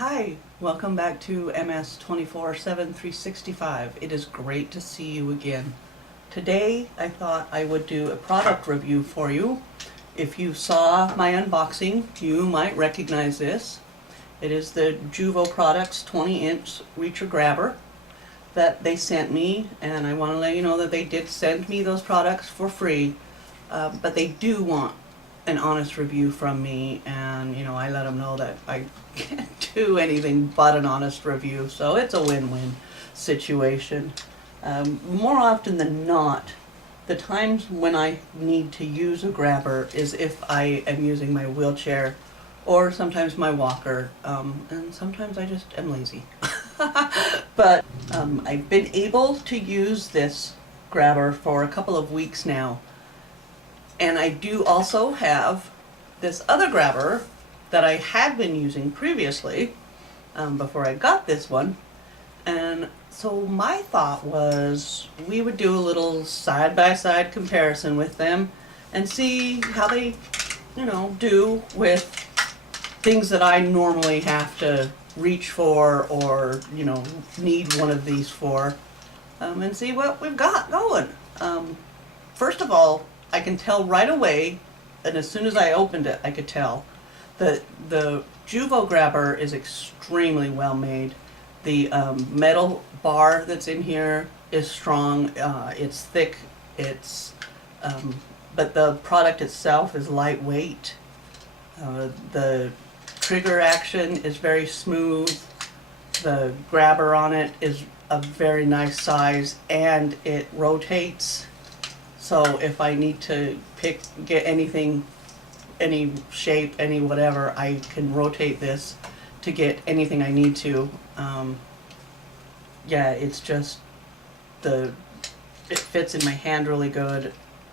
Hi, welcome back to MS 24/7 365. It is great to see you again. Today I thought I would do a product review for you. If you saw my unboxing, you might recognize this. It is the Juvo Products 20-inch Reacher Grabber that they sent me, and I want to let you know that they did send me those products for free, but they do want an honest review from me, and I let them know that I can't do anything but an honest review, so it's a win-win situation. More often than not, the times when I need to use a grabber is if I am using my wheelchair or sometimes my walker, and sometimes I just am lazy. But I've been able to use this grabber for a couple of weeks now. And I do also have this other grabber that I had been using previously, before I got this one. And so my thought was we would do a little side-by-side comparison with them and see how they, do with things that I normally have to reach for or, need one of these for, and see what we've got going. First of all, I can tell right away, and as soon as I opened it, I could tell that the Juvo grabber is extremely well made. The metal bar that's in here is strong. It's thick. But the product itself is lightweight. The trigger action is very smooth. The grabber on it is a very nice size, and it rotates. So if I need to get anything, any shape, any whatever, I can rotate this to get anything I need to. Yeah, it's just it fits in my hand really good,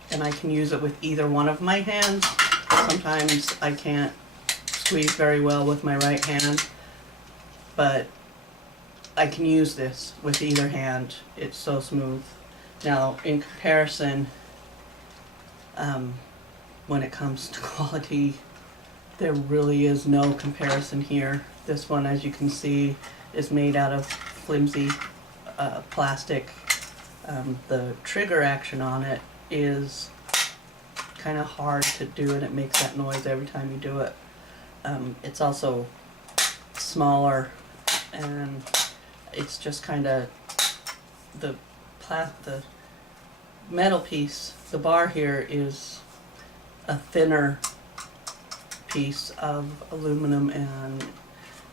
and I can use it with either one of my hands. Sometimes I can't squeeze very well with my right hand, but I can use this with either hand. It's so smooth. Now, in comparison, when it comes to quality, there really is no comparison here. This one, as you can see, is made out of flimsy plastic. The trigger action on it is kind of hard to do, and it makes that noise every time you do it. It's also smaller, and it's just kind of the metal piece. The bar here is a thinner piece of aluminum, and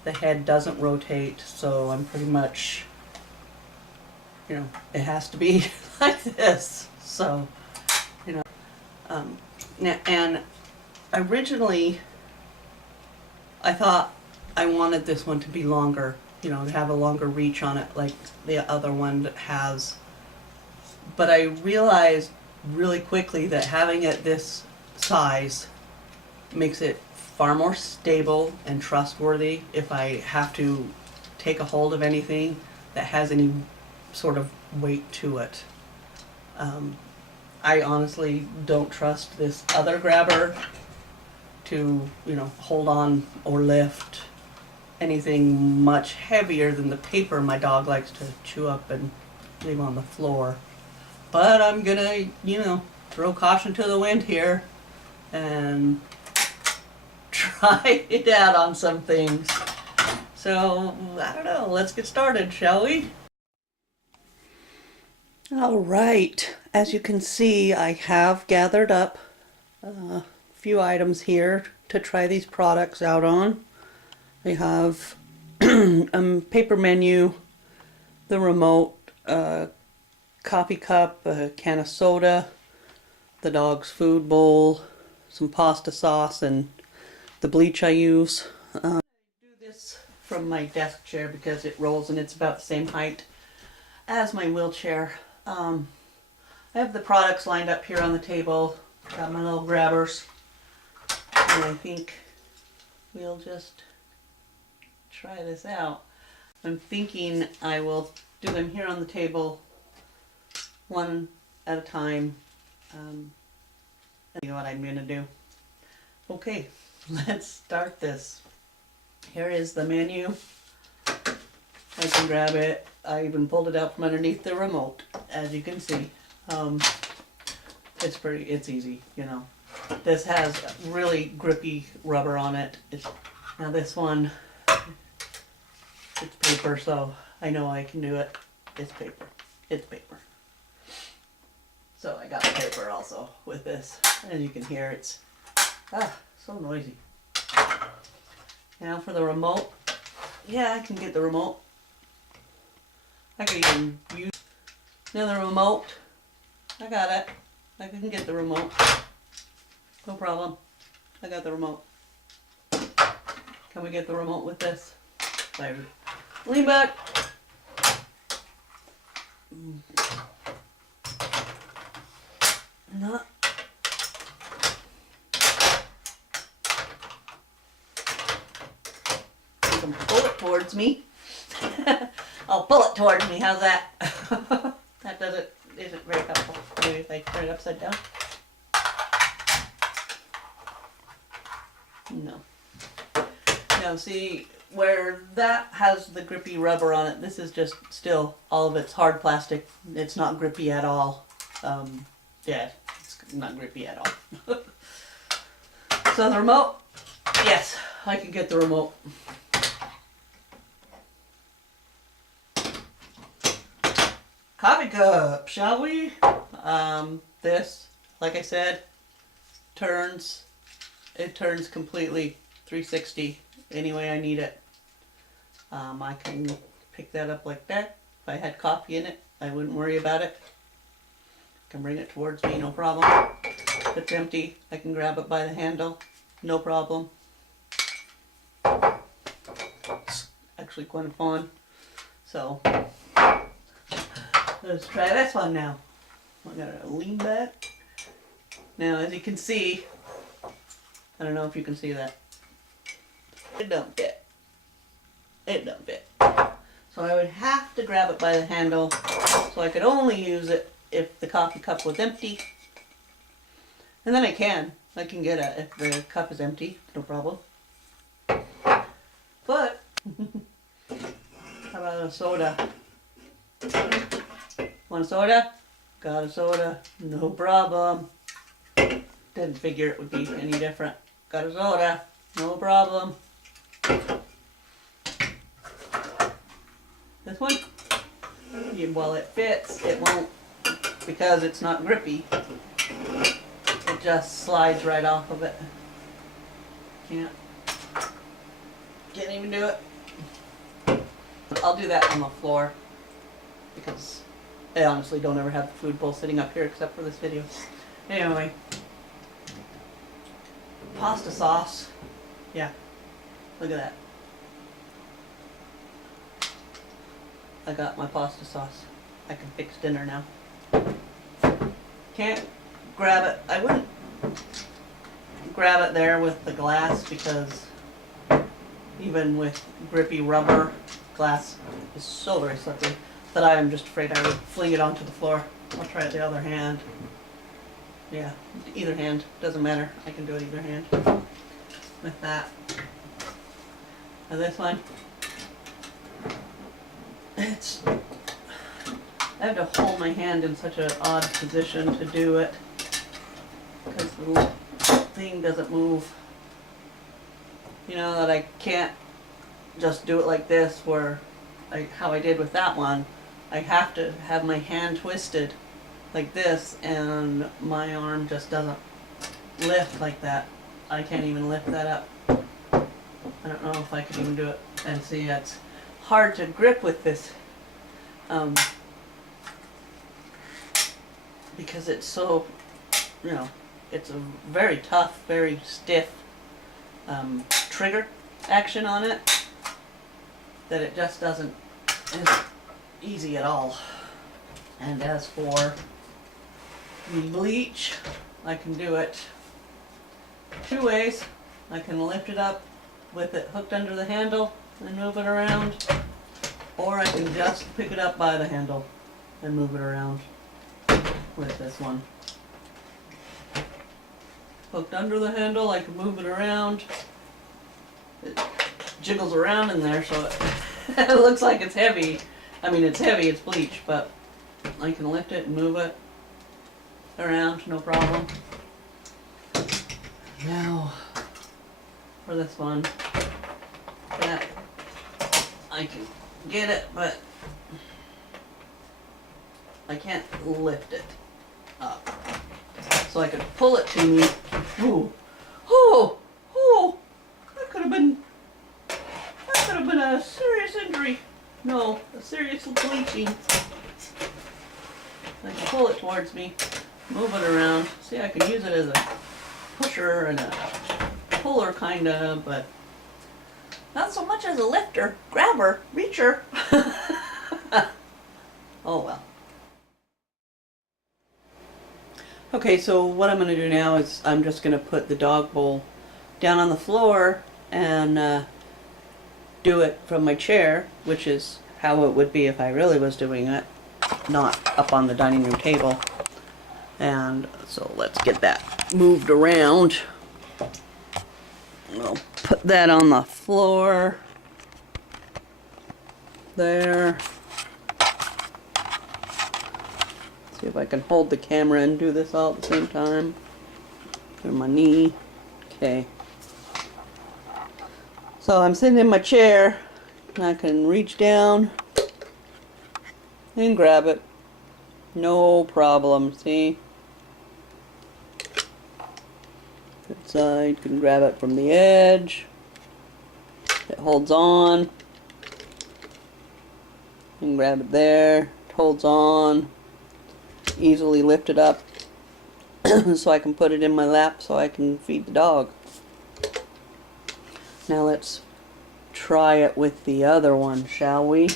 the head doesn't rotate, so I'm pretty much, it has to be like this. So, and originally I thought I wanted this one to be longer, to have a longer reach on it like the other one has. But I realized really quickly that having it this size makes it far more stable and trustworthy if I have to take a hold of anything that has any sort of weight to it. I honestly don't trust this other grabber to, hold on or lift anything much heavier than the paper my dog likes to chew up and leave on the floor. But I'm gonna, throw caution to the wind here and try it out on some things. So, I don't know, let's get started, shall we? All right, as you can see, I have gathered up a few items here to try these products out on. We have a paper menu, the remote, coffee cup, a can of soda, the dog's food bowl, some pasta sauce, and the bleach I use. I do this from my desk chair because it rolls and it's about the same height as my wheelchair. I have the products lined up here on the table. Got my little grabbers, and I think we'll just try this out. I'm thinking I will do them here on the table, one at a time. You know what I'm gonna do. Okay, let's start this. Here is the menu. I can grab it. I even pulled it out from underneath the remote, as you can see. It's easy, you know. This has really grippy rubber on it. Now this one, it's paper, so I know I can do it. It's paper. It's paper. So I got the paper also with this. As you can hear, it's so noisy. Now for the remote. Yeah, I can get the remote. I could even use another remote. I got it. I can get the remote. No problem. I got the remote. Can we get the remote with this? Lean back. No. You can pull it towards me. I'll pull it towards me. How's that? That isn't very helpful. Maybe if I turn it upside down. No. Now see where that has the grippy rubber on it. This is just still all of it's hard plastic. It's not grippy at all. Yeah, it's not grippy at all. So the remote. Yes, I can get the remote. Coffee cup, shall we? This, like I said, it turns completely 360 any way I need it. I can pick that up like that. If I had coffee in it, I wouldn't worry about it. I can bring it towards me, no problem. If it's empty, I can grab it by the handle, no problem. It's actually kind of fun. So, let's try this one now. I'm gonna lean back. Now, as you can see, I don't know if you can see that. It don't fit. It don't fit. So I would have to grab it by the handle. So I could only use it if the coffee cup was empty. And then I can get it if the cup is empty, no problem. But, how about a soda? Want a soda? Got a soda, no problem. Didn't figure it would be any different. Got a soda, no problem. This one, while it fits, it won't, because it's not grippy. It just slides right off of it. Can't even do it. I'll do that on the floor because I honestly don't ever have the food bowl sitting up here except for this video. Anyway, pasta sauce. Yeah, look at that. I got my pasta sauce. I can fix dinner now. Can't grab it. I wouldn't grab it there with the glass because even with grippy rubber, glass is so very slippery that I am just afraid I would fling it onto the floor. I'll try it the other hand. Yeah, either hand. Doesn't matter. I can do it either hand. With that. Now this one. I have to hold my hand in such an odd position to do it because the little thing doesn't move. You know that I can't just do it like this where how I did with that one. I have to have my hand twisted like this and my arm just doesn't lift like that. I can't even lift that up. I don't know if I can even do it. And see, it's hard to grip with this because it's so, you know, it's a very tough, very stiff trigger action on it that it just isn't easy at all. And as for the bleach, I can do it two ways. I can lift it up with it hooked under the handle and move it around, or I can just pick it up by the handle and move it around with this one. Hooked under the handle, I can move it around. It jiggles around in there, so it looks like it's heavy. I mean, it's heavy, it's bleach, but I can lift it and move it around, no problem. Now, for this one, that I can get it, but I can't lift it up. So I could pull it to me. Ooh, oh, oh, that could have been a serious injury. No, a serious bleaching. I can pull it towards me, move it around. See, I can use it as a pusher and a puller kinda, but not so much as a lifter, grabber, reacher. Oh well. Okay, so what I'm going to do now is I'm just going to put the dog bowl down on the floor and do it from my chair, which is how it would be if I really was doing it, not up on the dining room table. And so let's get that moved around. I'll put that on the floor there. See if I can hold the camera and do this all at the same time. Put my knee. Okay. So I'm sitting in my chair and I can reach down and grab it. No problem. See? Good side. Can grab it from the edge. It holds on. And grab it there. It holds on. Easily lift it up so I can put it in my lap so I can feed the dog. Now let's try it with the other one, shall we?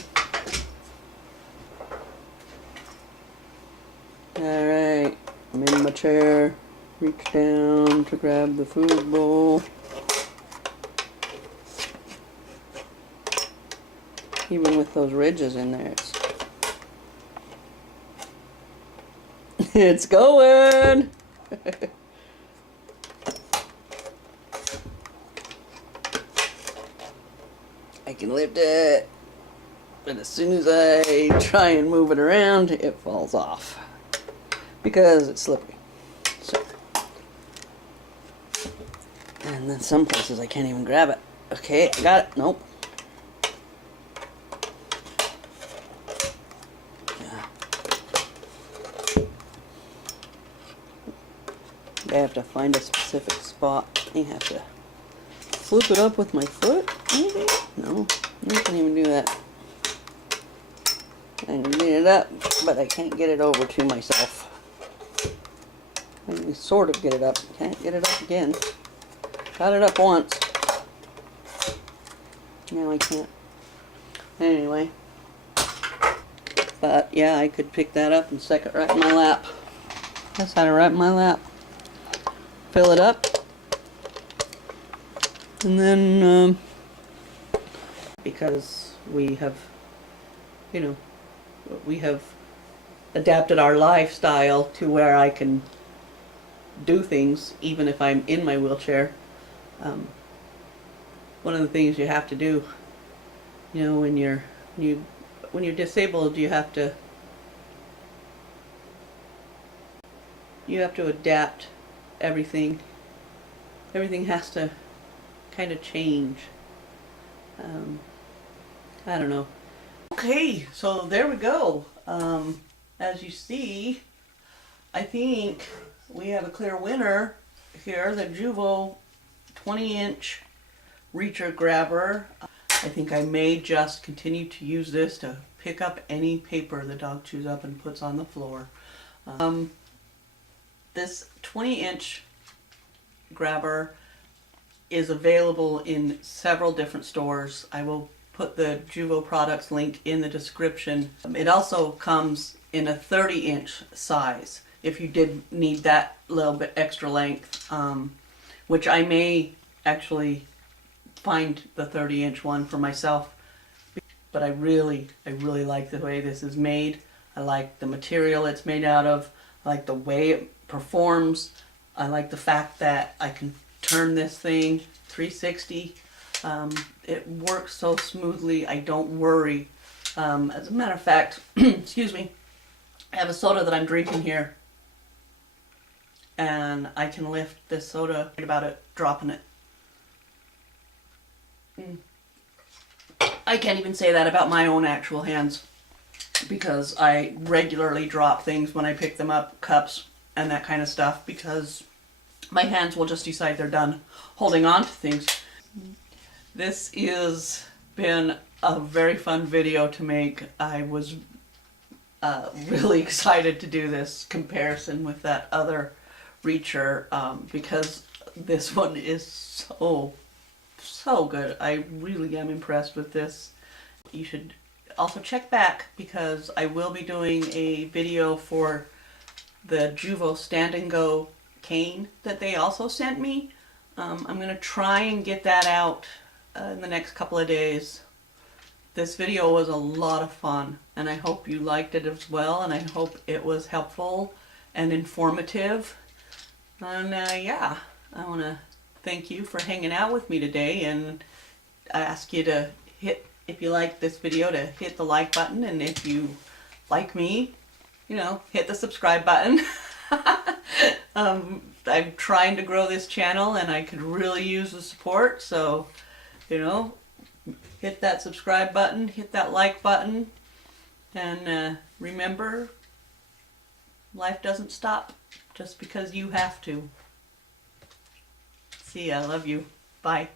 Alright, I'm in my chair, reach down to grab the food bowl. Even with those ridges in there, it's going! I can lift it, but as soon as I try and move it around, it falls off because it's slippery. So, and then some places I can't even grab it. Okay, I got it. Nope. I have to find a specific spot. I have to flip it up with my foot, maybe? No, I can't even do that. I can get it up, but I can't get it over to myself. I can sort of get it up. Can't get it up again. Got it up once. Now I can't. Anyway. But yeah, I could pick that up and stick it right in my lap. That's how to right in my lap. Fill it up, and then because we have, you know, we have adapted our lifestyle to where I can do things even if I'm in my wheelchair. One of the things you have to do, you know, when you're disabled, you have to adapt. Everything has to kind of change. I don't know. Okay, so there we go. As you see, I think we have a clear winner here, the Juvo 20-inch reacher grabber. I think I may just continue to use this to pick up any paper the dog chews up and puts on the floor. This 20-inch grabber is available in several different stores. I will put the Juvo products link in the description. It also comes in a 30-inch size if you did need that little bit extra length, which I may actually find the 30-inch one for myself. But I really like the way this is made. I like the material it's made out of. I like the way it performs. I like the fact that I can turn this thing 360 It works so smoothly, I don't worry. As a matter of fact, excuse me, I have a soda that I'm drinking here, and I can lift this soda right about it, dropping it. I can't even say that about my own actual hands, because I regularly drop things when I pick them up, cups and that kind of stuff, because my hands will just decide they're done holding on to things. This has been a very fun video to make. I was really excited to do this comparison with that other reacher, because this one is so good. I really am impressed with this. You should also check back, because I will be doing a video for the Juvo Stand and Go cane that they also sent me. I'm going to try and get that out in the next couple of days. This video was a lot of fun, and I hope you liked it as well, and I hope it was helpful and informative. And yeah, I want to thank you for hanging out with me today, and I ask you to hit, if you like this video, to hit the like button, and if you like me, you know, hit the subscribe button. I'm trying to grow this channel, and I could really use the support, so, you know, hit that subscribe button, hit that like button, and remember, life doesn't stop just because you have to. See ya, love you. Bye.